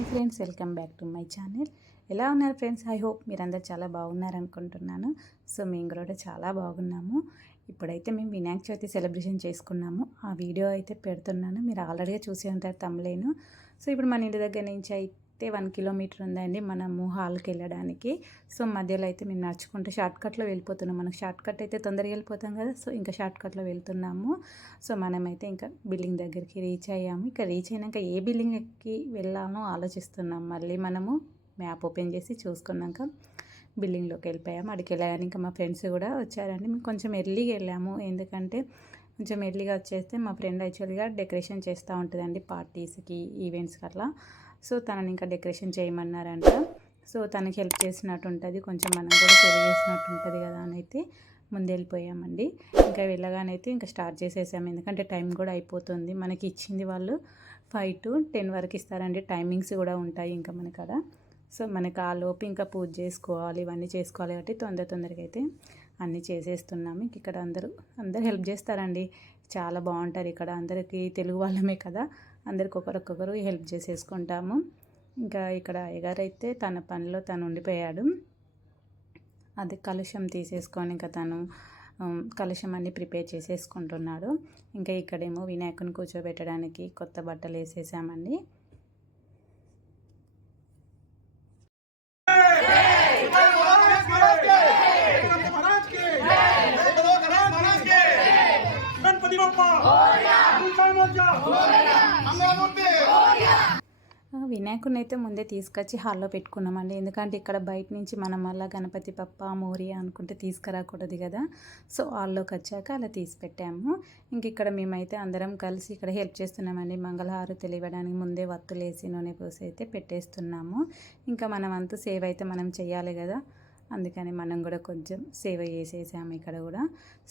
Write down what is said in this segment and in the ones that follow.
Hi friends welcome back to my channel. ఎలా ఉన్నారు friends? I hope మీరందరూ చాలా బాగున్నారు అనుకుంటున్నాను సో మేము కూడా చాలా బాగున్నాము. ఇప్పుడైతే మేము వినాయక చవితి సెలబ్రేషన్ చేసుకున్నాము. ఆ వీడియో అయితే పెడుతున్నాను. మీరు ఆల్రెడీగా చూసే ఉంటారు తమ్ములేను సో ఇప్పుడు మన ఇంటి దగ్గర నుంచి అయితే అయితే వన్ కిలోమీటర్ ఉందండి మనము హాల్కి వెళ్ళడానికి. సో మధ్యలో అయితే మేము నడుచుకుంటూ షార్ట్కట్లో వెళ్ళిపోతున్నాం. మనకు షార్ట్కట్ అయితే తొందరగా వెళ్ళిపోతాం కదా సో ఇంకా షార్ట్కట్లో వెళ్తున్నాము. సో మనమైతే ఇంకా బిల్డింగ్ దగ్గరికి రీచ్ అయ్యాము. ఇక రీచ్ అయినాక ఏ బిల్డింగ్కి ఎక్కి వెళ్ళాలో ఆలోచిస్తున్నాం. మళ్ళీ మనము మ్యాప్ ఓపెన్ చేసి చూసుకున్నాక బిల్డింగ్లోకి వెళ్ళిపోయాము. అడికి వెళ్ళాను ఇంకా మా ఫ్రెండ్స్ కూడా వచ్చారండి. మేము కొంచెం ఎర్లీగా వెళ్ళాము. ఎందుకంటే కొంచెం ఎర్లీగా వచ్చేస్తే మా ఫ్రెండ్ యాక్చువల్గా డెకరేషన్ చేస్తూ ఉంటుందండి పార్టీస్కి ఈవెంట్స్కి అట్లా. సో తనని ఇంకా డెకరేషన్ చేయమన్నారంట. సో తనకి హెల్ప్ చేసినట్టు ఉంటుంది. కొంచెం మనం కూడా సేవ్ చేసినట్టు ఉంటుంది కదా అని అయితే ముందు వెళ్ళిపోయామండి ఇంకా వెళ్ళగానైతే ఇంకా స్టార్ట్ చేసేసాము. ఎందుకంటే టైం కూడా అయిపోతుంది. మనకి ఇచ్చింది వాళ్ళు ఫైవ్ టు టెన్ వరకు ఇస్తారండి. టైమింగ్స్ కూడా ఉంటాయి ఇంకా మనకాడ సో మనకి ఆ లోపు ఇంకా పూజ చేసుకోవాలి ఇవన్నీ చేసుకోవాలి కాబట్టి తొందర తొందరగా అయితే అన్నీ చేసేస్తున్నాము ఇక్కడ అందరూ అందరు హెల్ప్ చేస్తారండి. చాలా బాగుంటారు ఇక్కడ. అందరికీ తెలుగు వాళ్ళమే కదా. అందరికి ఒకరొకొకరు హెల్ప్ చేసేసుకుంటాము. ఇంకా ఇక్కడ అయ్యగారు అయితే తన పనిలో తను ఉండిపోయాడు. అది కలుషం తీసేసుకొని ఇంకా తను కలుషం అన్ని ప్రిపేర్ చేసేసుకుంటున్నాడు. ఇంకా ఇక్కడేమో వినాయకుని కూర్చోబెట్టడానికి కొత్త బట్టలు వేసేసామండి వినాయకుడిని అయితే ముందే తీసుకొచ్చి హాల్లో పెట్టుకున్నామండి. ఎందుకంటే ఇక్కడ బయట నుంచి మనం అలా గణపతి పప్ప మోరియా అనుకుంటే తీసుకురాకూడదు కదా. సో హాల్లోకి వచ్చాక అలా తీసి పెట్టాము. ఇంక ఇక్కడ మేమైతే అందరం కలిసి ఇక్కడ హెల్ప్ చేస్తున్నామండి. మంగళహారతులు ఇవ్వడానికి ముందే వత్తులు వేసి నూనె పోసి అయితే పెట్టేస్తున్నాము. ఇంకా మనం అంతా సేవ్ అయితే మనం చేయాలి కదా. అందుకని మనం కూడా కొంచెం సేవ చేసేసాము ఇక్కడ కూడా.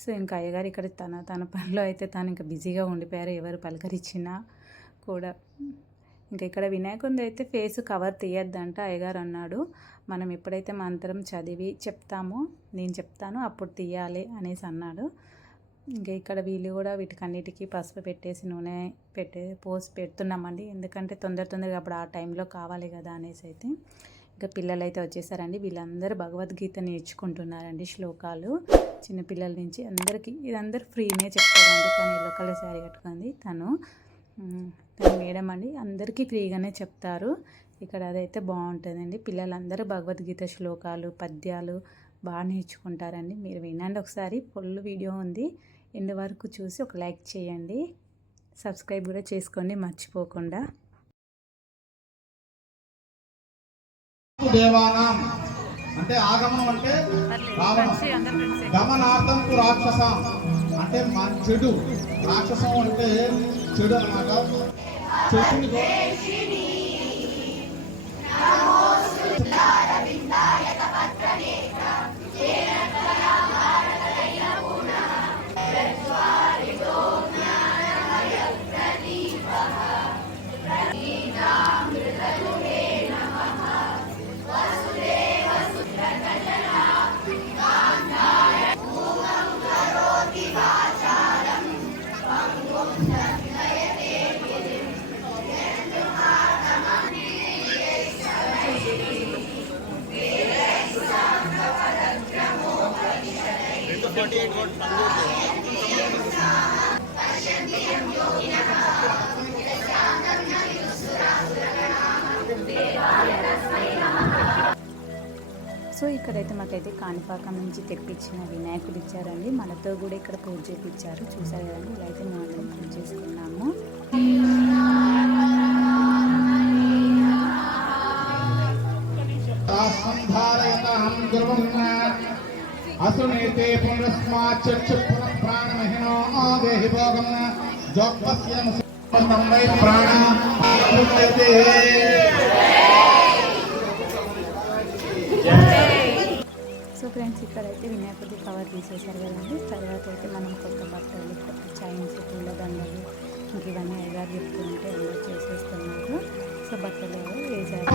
సో ఇంకా అయ్యగారు ఇక్కడ తన తన పనిలో అయితే తను ఇంకా బిజీగా ఉండిపోయారు. ఎవరు పలకరించినా కూడా. ఇంకా ఇక్కడ వినాయకుడి అయితే ఫేస్ కవర్ తీయద్దంట అయ్యగారు అన్నాడు. మనం ఎప్పుడైతే మంత్రం చదివి చెప్తామో నేను చెప్తాను అప్పుడు తీయాలి అనేసి అన్నాడు. ఇంకా ఇక్కడ వీళ్ళు కూడా వీటికన్నిటికీ పసుపు పెట్టేసి నూనె పెట్టే పోసి పెడుతున్నామండి. ఎందుకంటే తొందర తొందరగా అప్పుడు ఆ టైంలో కావాలి కదా అనేసి అయితే. ఇంకా పిల్లలు అయితే వచ్చేసారండి. వీళ్ళందరూ భగవద్గీత నేర్చుకుంటున్నారండి శ్లోకాలు. చిన్న పిల్లల నుంచి అందరికీ ఇదందరూ ఫ్రీనే చెప్తారండి. తను ఎల్లో కలర్ శారీ కట్టుకుంది. తను తను మేడం అండి. అందరికీ ఫ్రీగానే చెప్తారు. ఇక్కడ అదైతే బాగుంటుందండి. పిల్లలందరూ భగవద్గీత శ్లోకాలు పద్యాలు బాగా నేర్చుకుంటారండి. మీరు వినండి ఒకసారి. ఫుల్ వీడియో ఉంది. ఎండ్ వరకు చూసి ఒక లైక్ చేయండి. సబ్స్క్రైబ్ కూడా చేసుకోండి. మర్చిపోకుండా. దేవానాం. అంటే ఆగమనం అంటే రావణం. గమనార్థం కు రాక్షసం. అంటే చెడు. రాక్షసం అంటే చెడు అన్నమాట. చెడుని సో ఇక్కడైతే మాకైతే కాణిపాకం నుంచి తెప్పించిన వినాయకుడు ఇచ్చారండి. మనతో కూడా ఇక్కడ పూజ చేయించారు. చూసారు కదండి ఇలా అయితే మేము అందరం పూజ చేసుకున్నాము. సంధారయతాం అసునేతే పునరస్మాత్ చక్షు పునః ప్రాణమహినో దేహి భోగం జోక్పస్యం ప్రాణ సో ఫ్రెండ్స్ ఇక్కడైతే వినాయకుడి కవర్ తీసేశారు కదండి. తర్వాత అయితే మనం కొత్త బట్టలు చైన్స్ పూల దండలు ఇంక ఇవన్నీ ఐదారు చెప్తుంటే అందరూ చేసేస్తున్నారు. సో బట్టలు వేశారు.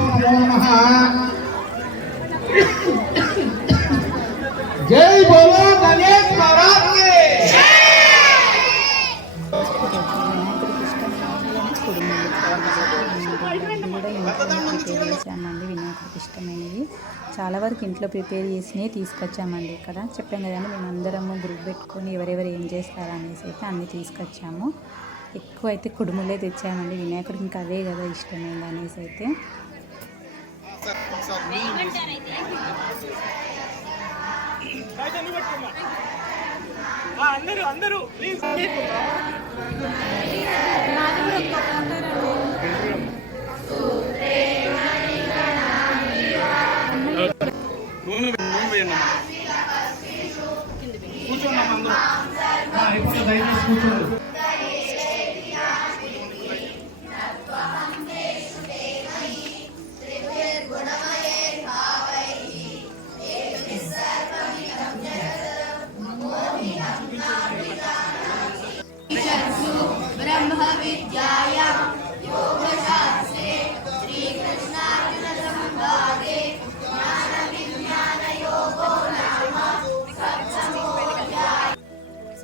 చాలా వరకు ఇంట్లో ప్రిపేర్ చేసినవి తీసుకొచ్చామండి ఇక్కడ. చెప్పాం కదండి మేము అందరము గ్రూప్ పెట్టుకొని ఎవరెవరు ఏం చేస్తారు అనేసి అయితే అన్నీ తీసుకొచ్చాము. ఎక్కువ అయితే కుడుములే తెచ్చామండి. వినాయకుడికి ఇంకా అవే కదా ఇష్టమైంది అనేసి అయితే. అందరూ అందరూ ప్లీజ్. వేయండి కూర్చోండి అందరూ.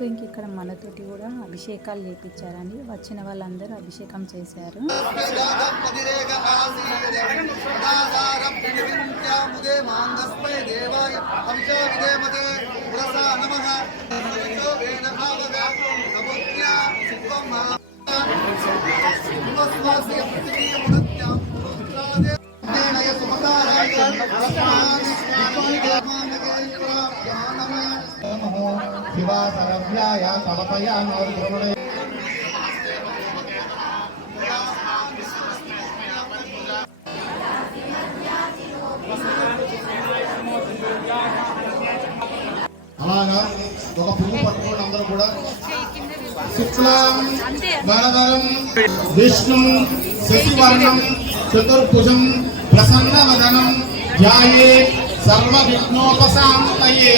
సో ఇంక ఇక్కడ మనతోటి కూడా అభిషేకాలు చేపించారండి. వచ్చిన వాళ్ళందరూ అభిషేకం చేశారు. రుద్రము శివ అలాగా ఒక పువ్వు పట్టుకోండి అందరూ కూడా శుక్లం వరదరం విష్ణు శశివర్ణం చతుర్భుజం ప్రసన్న వదనం ధ్యాయే సర్వ విఘ్నోపశాంతయే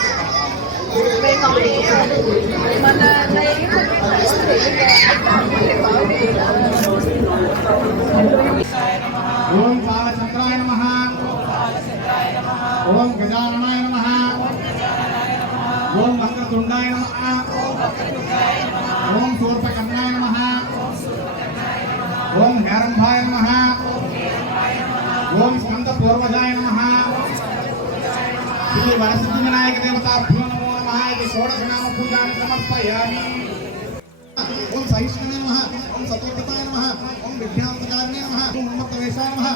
ఓం బాలచంద్రాయ నమ. ఓం గజాననాయ నమ. ఓం వక్రతుండాయ నమ. ఓం శూర్పకర్ణాయ నమ. ఓం హేరంభాయ నమ. ఓం స్కంద పూర్వజాయ నమ. శ్రీ వరసిద్ధి వినాయక దేవతాభ్యం నమో నమః ఇది షోడశనామ పూజాన్ని సమర్పయామి ఓం సహిష్ణునే నమః ఓం సతోకతాయ నమః ఓం విఘ్నాంతకారిణే నమః ఓం ఉన్మత్తవేశాయ నమః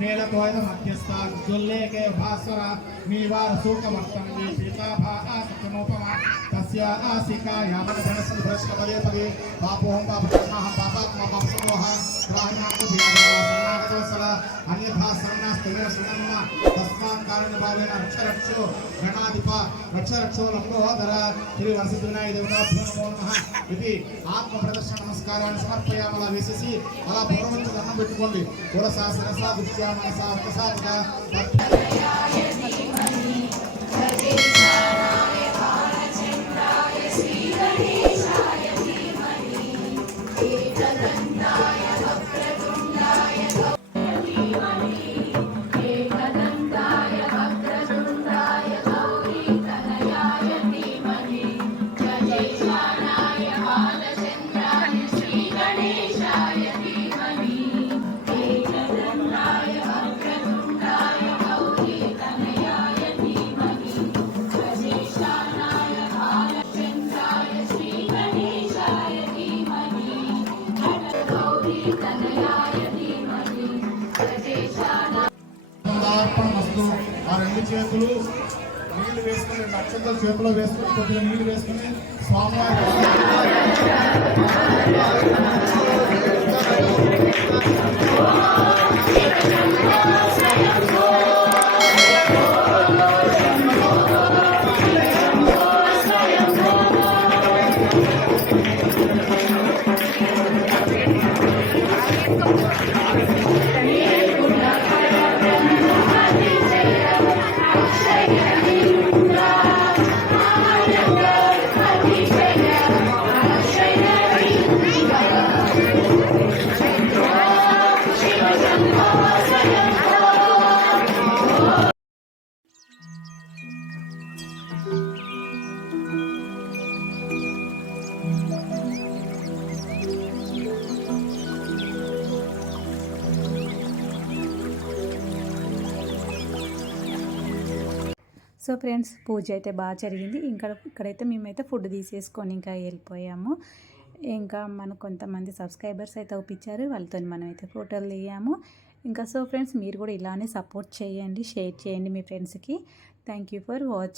నేలకోయ మధ్యస్థ దుల్లేకే భాస్వర నీవార సూకమర్థం నీ సీతాభా సత్యమోపమ తస్య ఆసికాయామ ధనస్సు భ్రష్ట పదే పదే పాపోహం పాపకర్మః పాపాత్మ పాపసమోహ గ్రాహ్యాం భియాగవసల అన్యథా సన్నాస్త స్థిర శరణమ తస్మాత్ కారణ బాలేన రక్ష రక్షో గణాధిప రక్ష రక్షో లంబోదర శ్రీ వరసిద్ధ వినాయక దేవతాభ్యో నమో నమః ఇది ఆత్మ ప్రదర్శన నమస్కారాన్ని వేసేసి అలా దండం పెట్టుకోండి. శిరసా మనసా రెండు చేతులు నీళ్ళు వేసుకుని నక్షత్రం చేతిలో వేసుకుని కొద్దిగా నీళ్ళు వేసుకుని స్వామివారి సో ఫ్రెండ్స్ పూజ అయితే బాగా జరిగింది. ఇంకా ఇక్కడైతే మేమైతే ఫుడ్ తీసేసుకొని ఇంకా వెళ్ళిపోయాము. ఇంకా మనకు కొంతమంది సబ్స్క్రైబర్స్ అయితే ఒప్పించారు. వాళ్ళతో మనం అయితే ఫోటోలు దిగాము. ఇంకా సో ఫ్రెండ్స్ మీరు కూడా ఇలానే సపోర్ట్ చేయండి షేర్ చేయండి మీ ఫ్రెండ్స్కి. Thank you for watching